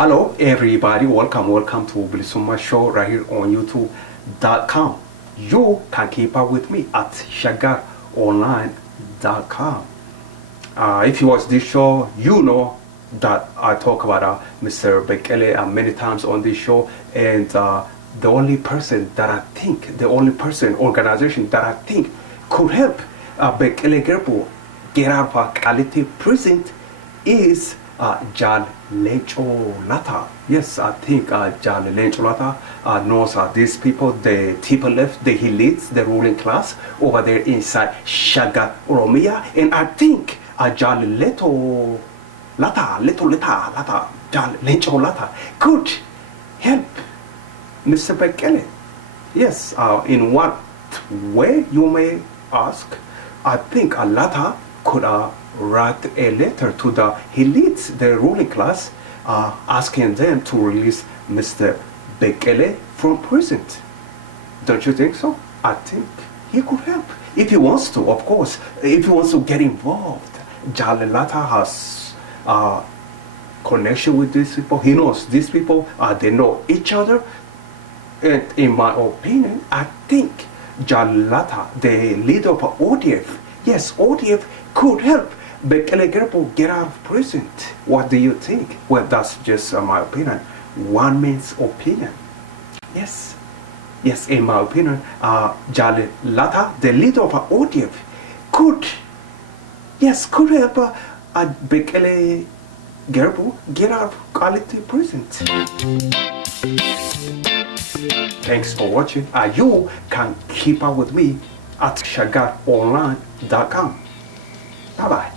Hello everybody, welcome to bilisummaashow right here on youtube.com. You can keep up with me at shagaronline.com. If you watch this show, you know that I talk about Mr. Bekele many times on this show, and the only person that I think, the only organization that I think could help Bekele Gerbu get out of quality prison is Jal Leta. Yes, I think Jal Leta knows these people, the TPLF, the elites, the ruling class over there inside Oromia, and I think Jal Leta could help Mr. Bekele. Yes, in what way, you may ask? I think Leta could write a letter to the elites, the ruling class, asking them to release Mr. Bekele from prison. Don't you think so? I think he could help. If he wants to, of course. If he wants to get involved. Leta has connection with these people. He knows these people. They know each other. And in my opinion, I think Leta, the leader of ODF, yes, ODF could help Bekele Gerbu get out of prison. What do you think? Well, that's just my opinion. One man's opinion. Yes, in my opinion, Leta, the leader of ODF, could help Bekele Gerbu get out of quality prison. Thanks for watching. You can keep up with me at shagaronline.com. Bye-bye.